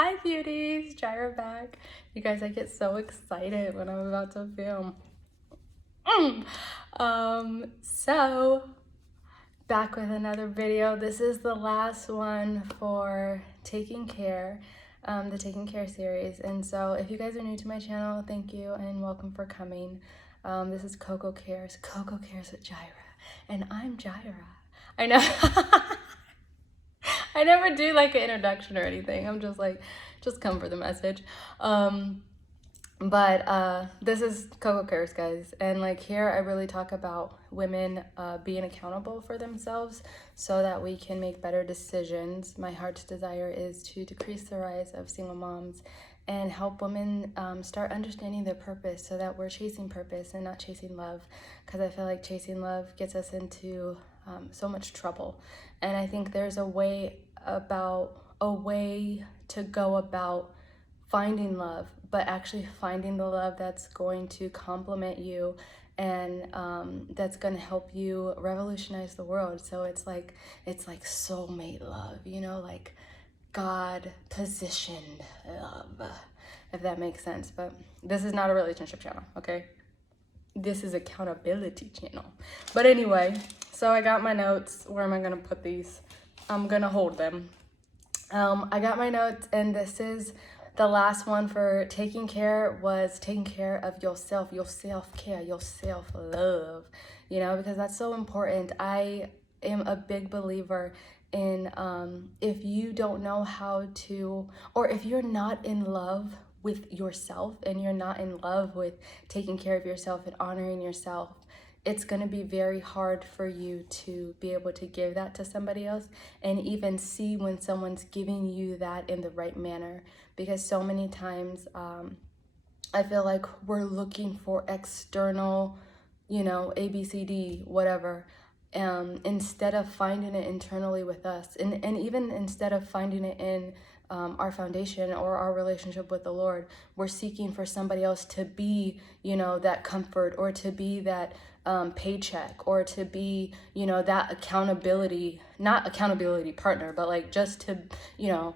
Hi beauties, Jaira back. You guys, I get so excited when I'm about to film. So back with another video. This is the last one for Taking Care, the Taking Care series. And so if you guys are new to my channel, thank you and welcome for coming. This is Coco Cares with Jaira, and I'm Jaira. I know. I never do like an introduction or anything. I'm just like, just come for the message. But this is Coco Cares, guys. And like here, I really talk about women being accountable for themselves so that we can make better decisions. My heart's desire is to decrease the rise of single moms and help women start understanding their purpose so that we're chasing purpose and not chasing love. Because I feel like chasing love gets us into so much trouble. And I think there's a way to go about finding love, but actually finding the love that's going to complement you and that's going to help you revolutionize the world. So it's like soulmate love, you know, like God positioned love, if that makes sense. But this is not a relationship channel, okay? This is accountability channel. But anyway, so I got my notes. Where am I gonna put these? I'm gonna hold them. I got my notes, and this is the last one for taking care of yourself, your self-care, your self-love, you know, because that's so important. I am a big believer in if you don't know how to, or if you're not in love with yourself and you're not in love with taking care of yourself and honoring yourself, it's going to be very hard for you to be able to give that to somebody else and even see when someone's giving you that in the right manner. Because so many times I feel like we're looking for external, you know, ABCD, whatever, instead of finding it internally with us. And even instead of finding it in our foundation or our relationship with the Lord, we're seeking for somebody else to be, you know, that comfort, or to be that paycheck, or to be, you know, that accountability, not accountability partner, but like just to, you know,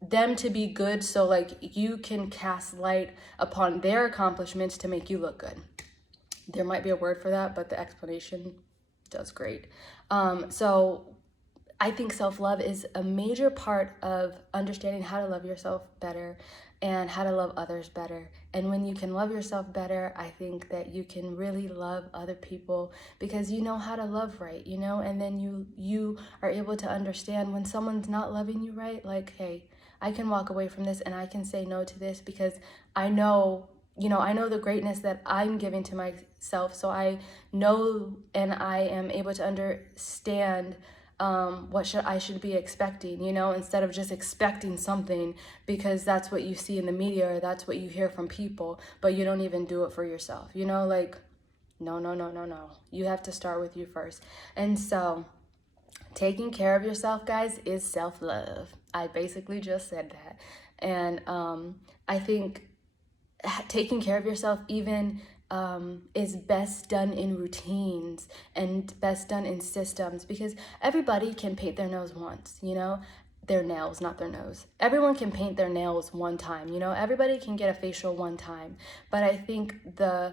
them to be good so like you can cast light upon their accomplishments to make you look good. There might be a word for that, but the explanation does great. So I think self-love is a major part of understanding how to love yourself better and how to love others better. And when you can love yourself better, I think that you can really love other people because you know how to love right, you know? And then you are able to understand when someone's not loving you right, like, hey, I can walk away from this and I can say no to this because I know, you know, I know the greatness that I'm giving to myself. So I know and I am able to understand what I should be expecting, you know, instead of just expecting something because that's what you see in the media or that's what you hear from people, but you don't even do it for yourself, you know, like, no. You have to start with you first. And so taking care of yourself, guys, is self-love. I basically just said that. And I think taking care of yourself even is best done in routines and best done in systems, because everybody can paint their nose once, you know, their nails, not their nose. Everyone can paint their nails one time, you know, everybody can get a facial one time. But I think the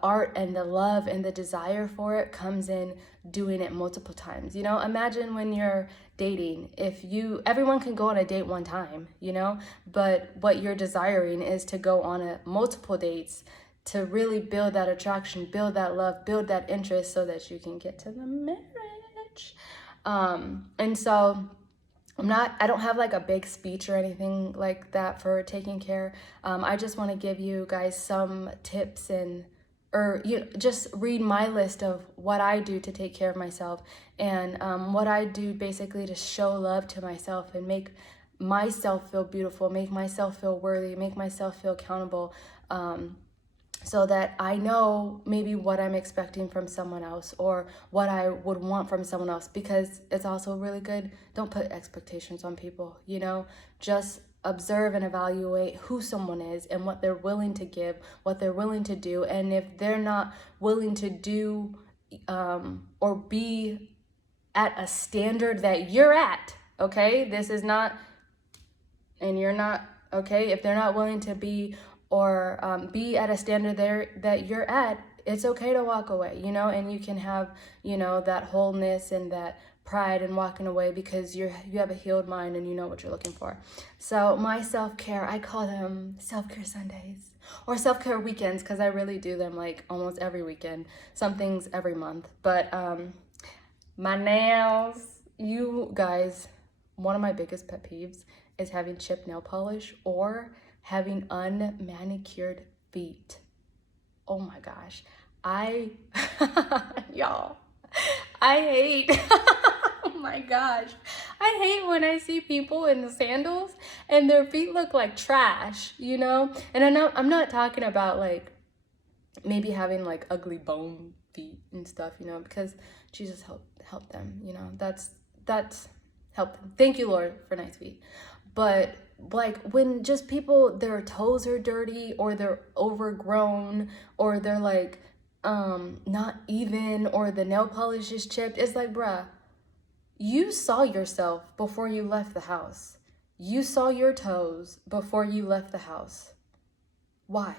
art and the love and the desire for it comes in doing it multiple times. You know, imagine when you're dating, everyone can go on a date one time, you know, but what you're desiring is to go on multiple dates to really build that attraction, build that love, build that interest so that you can get to the marriage. And so I don't have like a big speech or anything like that for taking care. I just want to give you guys some tips or you just read my list of what I do to take care of myself and what I do basically to show love to myself and make myself feel beautiful, make myself feel worthy, make myself feel accountable, so that I know maybe what I'm expecting from someone else or what I would want from someone else, because it's also really good. Don't put expectations on people, you know, just observe and evaluate who someone is and what they're willing to give, what they're willing to do. And if they're not willing to do or be at a standard that you're at, okay, this is not and you're not, okay, if they're not willing to be or be at a standard there that you're at, it's okay to walk away, you know, and you can have, you know, that wholeness and that pride in walking away because you have a healed mind and you know what you're looking for. So my self-care, I call them self-care Sundays or self-care weekends, because I really do them like almost every weekend, some things every month. But my nails, you guys, one of my biggest pet peeves is having chipped nail polish or having unmanicured feet. Oh my gosh. Y'all, I hate, oh my gosh. I hate when I see people in the sandals and their feet look like trash, you know? And I'm not talking about like maybe having like ugly bone feet and stuff, you know, because Jesus help them, you know. That's help them. Thank you, Lord, for nice feet. But like when just people, their toes are dirty or they're overgrown or they're like not even, or the nail polish is chipped, it's like, bruh, you saw yourself before you left the house. You saw your toes before you left the house. Why?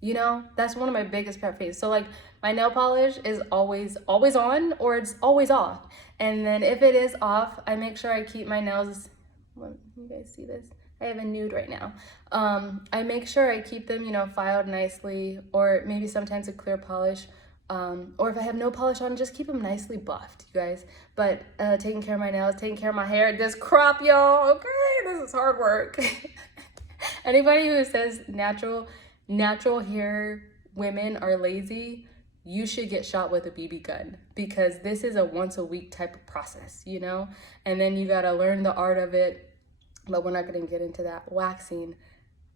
You know, that's one of my biggest pet peeves. So like my nail polish is always on or it's always off. And then if it is off, I make sure I keep my nails, well, you guys see this? I have a nude right now. I make sure I keep them, you know, filed nicely, or maybe sometimes a clear polish. Or if I have no polish on, just keep them nicely buffed, you guys. But taking care of my nails, taking care of my hair, this crop, y'all, okay? This is hard work. Anybody who says natural hair women are lazy, you should get shot with a BB gun, because this is a once a week type of process, you know? And then you gotta learn the art of it, but we're not gonna get into that. Waxing,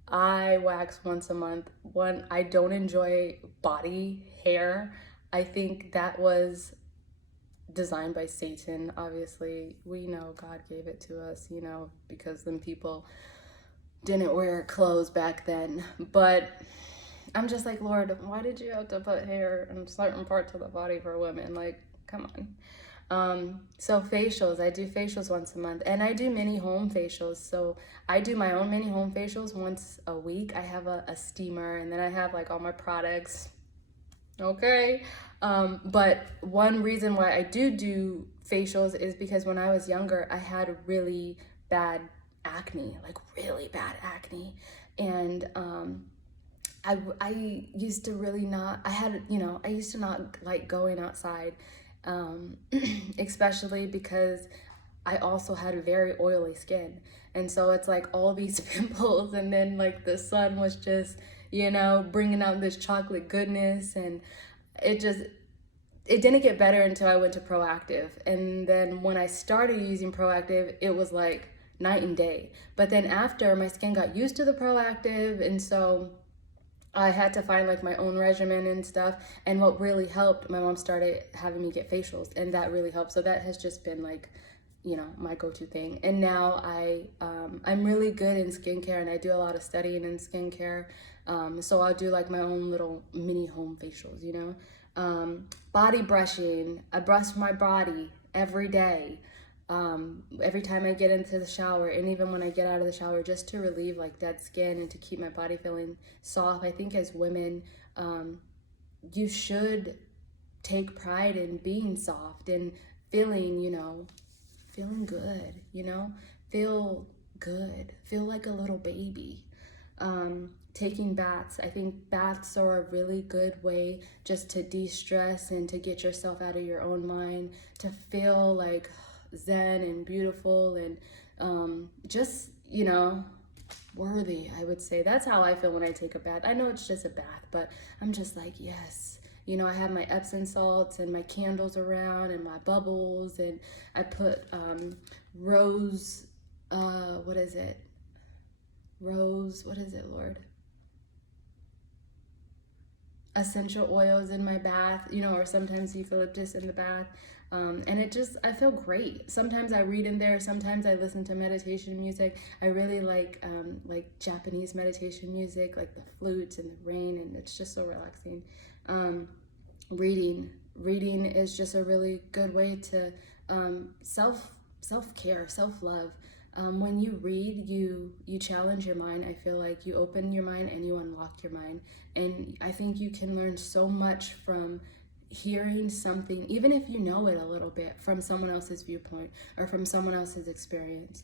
I wax once a month. I don't enjoy body hair. I think that was designed by Satan, obviously. We know God gave it to us, you know, because then people didn't wear clothes back then. But I'm just like, Lord, why did you have to put hair in certain parts of the body for women? Like, come on. So facials, I do facials once a month, and I do mini home facials. So I do my own mini home facials once a week. I have a steamer, and then I have like all my products. Okay. But one reason why I do facials is because when I was younger, I had really bad acne, like really bad acne. And I used to really not, I used to not like going outside, especially because I also had very oily skin. And so it's like all these pimples, and then like the sun was just, you know, bringing out this chocolate goodness, and it didn't get better until I went to Proactive. And then when I started using Proactive, it was like night and day. But then after, my skin got used to the Proactive, and so I had to find like my own regimen and stuff. And what really helped, my mom started having me get facials, and that really helped. So that has just been like, you know, my go-to thing. And now I'm really good in skincare, and I do a lot of studying in skincare. So I'll do like my own little mini home facials, you know. Body brushing, I brush my body every day. Every time I get into the shower, and even when I get out of the shower, just to relieve like dead skin and to keep my body feeling soft. I think as women, you should take pride in being soft and feeling, you know, feeling good, you know, feel good, feel like a little baby. Taking baths, I think baths are a really good way just to de-stress and to get yourself out of your own mind, to feel like zen and beautiful and just, you know, worthy, I would say. That's how I feel when I take a bath. I know it's just a bath, but I'm just like, yes. You know, I have my Epsom salts and my candles around and my bubbles, and I put rose, what is it, Lord? Essential oils in my bath, you know, or sometimes eucalyptus in the bath. And I feel great. Sometimes I read in there, sometimes I listen to meditation music. I really like Japanese meditation music, like the flutes and the rain, and it's just so relaxing. Reading is just a really good way to self-care, self-love. When you read, you challenge your mind. I feel like you open your mind and you unlock your mind. And I think you can learn so much from hearing something, even if you know it a little bit, from someone else's viewpoint or from someone else's experience.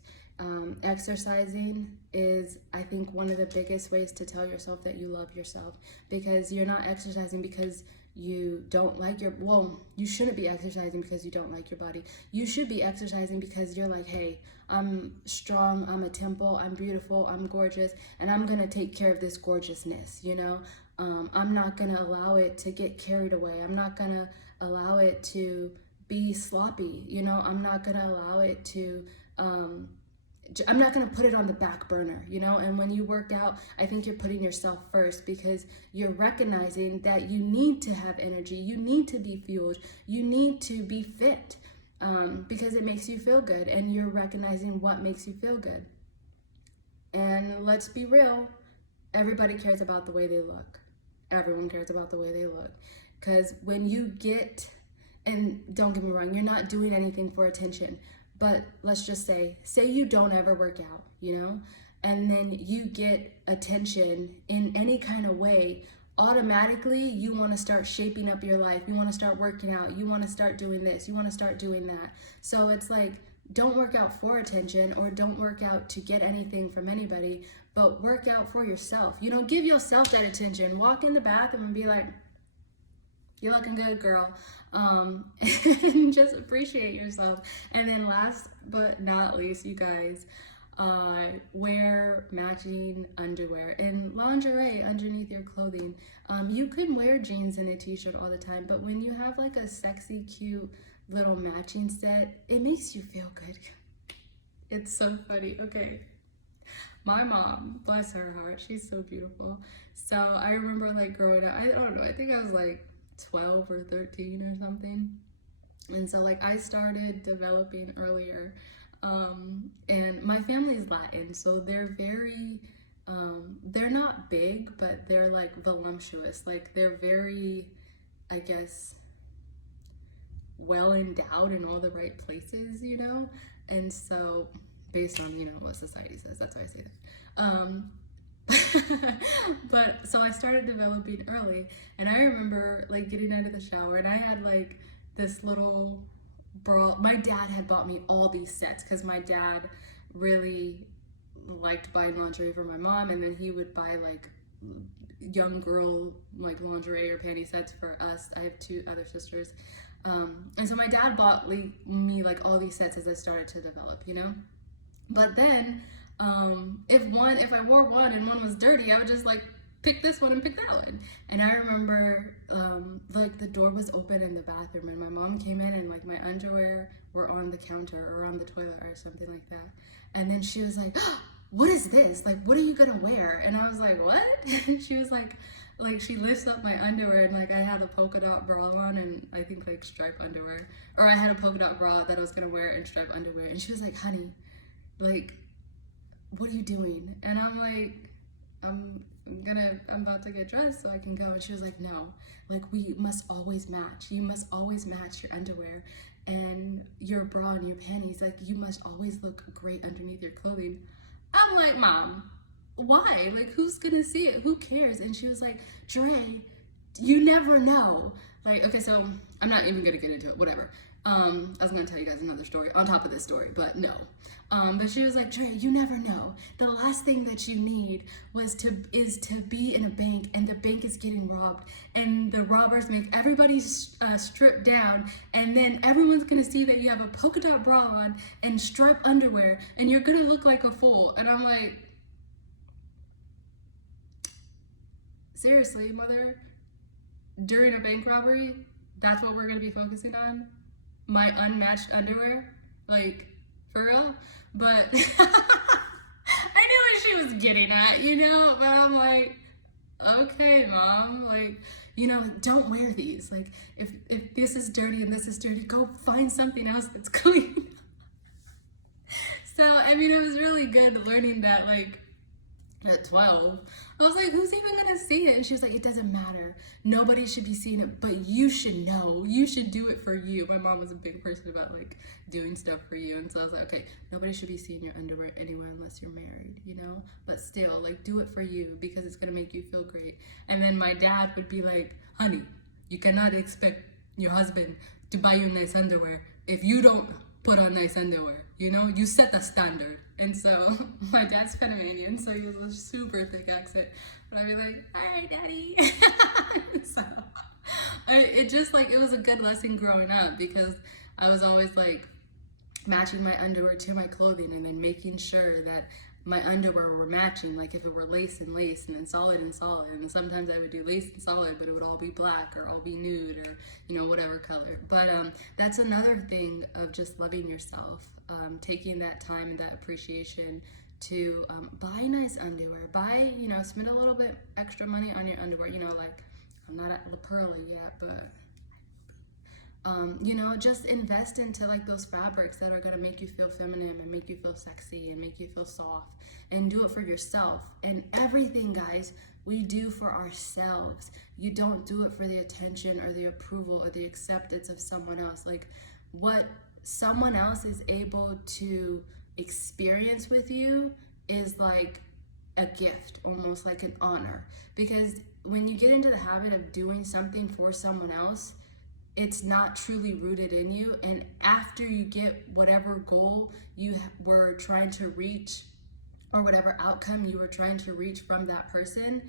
Exercising is, I think, one of the biggest ways to tell yourself that you love yourself, because you're not exercising because you don't like you shouldn't be exercising because you don't like your body. You should be exercising because you're like, hey, I'm strong, I'm a temple, I'm beautiful, I'm gorgeous, and I'm gonna take care of this gorgeousness, you know? I'm not gonna allow it to get carried away. I'm not gonna allow it to be sloppy, you know? I'm not gonna allow it to, I'm not going to put it on the back burner, you know? And when you work out, I think you're putting yourself first, because you're recognizing that you need to have energy, you need to be fueled, you need to be fit, because it makes you feel good, and you're recognizing what makes you feel good. And let's be real, everybody cares about the way they look. Everyone cares about the way they look. Because when you get, and don't get me wrong, you're not doing anything for attention. But let's just say you don't ever work out, you know, and then you get attention in any kind of way, automatically you want to start shaping up your life. You want to start working out. You want to start doing this. You want to start doing that. So it's like, don't work out for attention, or don't work out to get anything from anybody, but work out for yourself. You know, give yourself that attention. Walk in the bathroom and be like, you're looking good, girl. And just appreciate yourself. And then last but not least, you guys, wear matching underwear and lingerie underneath your clothing. You can wear jeans and a t-shirt all the time, but when you have like a sexy, cute little matching set, it makes you feel good. It's so funny. Okay. My mom, bless her heart, she's so beautiful. So I remember like growing up, I don't know, I think I was like 12 or 13 or something. And so like I started developing earlier. And my family's Latin, so they're very, they're not big, but they're like voluptuous. Like they're very, I guess, well endowed in all the right places, you know? And so based on, you know, what society says, that's why I say that. But so I started developing early, and I remember like getting out of the shower, and I had like this little bra. My dad had bought me all these sets because my dad really liked buying lingerie for my mom, and then he would buy like young girl like lingerie or panty sets for us. I have two other sisters, and so my dad bought me like all these sets as I started to develop, you know. But then if I wore one and one was dirty, I would just like pick this one and pick that one. And I remember like the door was open in the bathroom, and my mom came in, and like my underwear were on the counter or on the toilet or something like that. And then she was like, oh, what is this? Like, what are you gonna wear? And I was like, what? And she was like she lifts up my underwear, and like I had a polka dot bra on, and I think like striped underwear, or I had a polka dot bra that I was gonna wear and striped underwear. And she was like, honey, like, what are you doing? And I'm like, I'm about to get dressed so I can go. And she was like, no, like we must always match. You must always match your underwear and your bra and your panties. Like you must always look great underneath your clothing. I'm like, Mom, why? Like who's gonna see it? Who cares? And she was like, Dre, you never know. Like, okay, so I'm not even gonna get into it, whatever. I was gonna tell you guys another story on top of this story, but no. But she was like, Dre, you never know. The last thing that you need is to be in a bank, and the bank is getting robbed, and the robbers make everybody strip down, and then everyone's gonna see that you have a polka dot bra on and striped underwear, and you're gonna look like a fool. And I'm like, seriously, mother? During a bank robbery, that's what we're gonna be focusing on? My unmatched underwear? Like, for real? But I knew what she was getting at, you know? But I'm like, okay, Mom, like, you know, don't wear these. Like, if this is dirty and this is dirty, go find something else that's clean. So, I mean, it was really good learning that, like, at 12. I was like, who's even gonna see it? And she was like, it doesn't matter. Nobody should be seeing it, but you should know. You should do it for you. My mom was a big person about like doing stuff for you. And so I was like, okay, nobody should be seeing your underwear anywhere unless you're married, you know? But still, like, do it for you because it's gonna make you feel great. And then my dad would be like, honey, you cannot expect your husband to buy you nice underwear if you don't put on nice underwear. You know, you set the standard. And so my dad's Panamanian, so he has a super thick accent. And I'd be like, all right, daddy. So it just like, it was a good lesson growing up because I was always like matching my underwear to my clothing and then making sure that my underwear were matching, like if it were lace and lace and then solid and solid. And sometimes I would do lace and solid, but it would all be black or all be nude or, you know, whatever color. But that's another thing of just loving yourself, taking that time and that appreciation to buy nice underwear, buy, you know, spend a little bit extra money on your underwear. You know, like I'm not at La Pearly yet, but you know, just invest into like those fabrics that are gonna make you feel feminine and make you feel sexy and make you feel soft, and do it for yourself. And everything, guys, we do for ourselves. You don't do it for the attention or the approval or the acceptance of someone else. Like what someone else is able to experience with you is like a gift, almost like an honor. Because when you get into the habit of doing something for someone else, it's not truly rooted in you. And after you get whatever goal you were trying to reach or whatever outcome you were trying to reach from that person,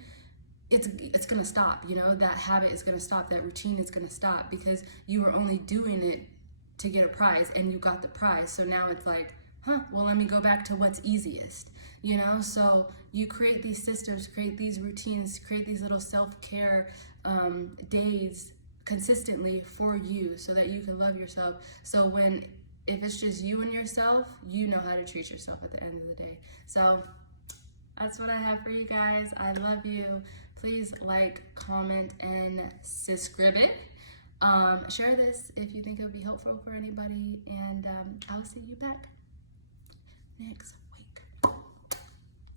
it's gonna stop. You know, that habit is gonna stop, that routine is gonna stop because you were only doing it to get a prize and you got the prize. So now it's like, well, let me go back to what's easiest, you know? So you create these systems, create these routines, create these little self-care days consistently for you so that you can love yourself. So if it's just you and yourself, you know how to treat yourself at the end of the day. So that's what I have for you guys. I love you. Please like, comment, and subscribe it. Share this if you think it would be helpful for anybody, and I'll see you back next.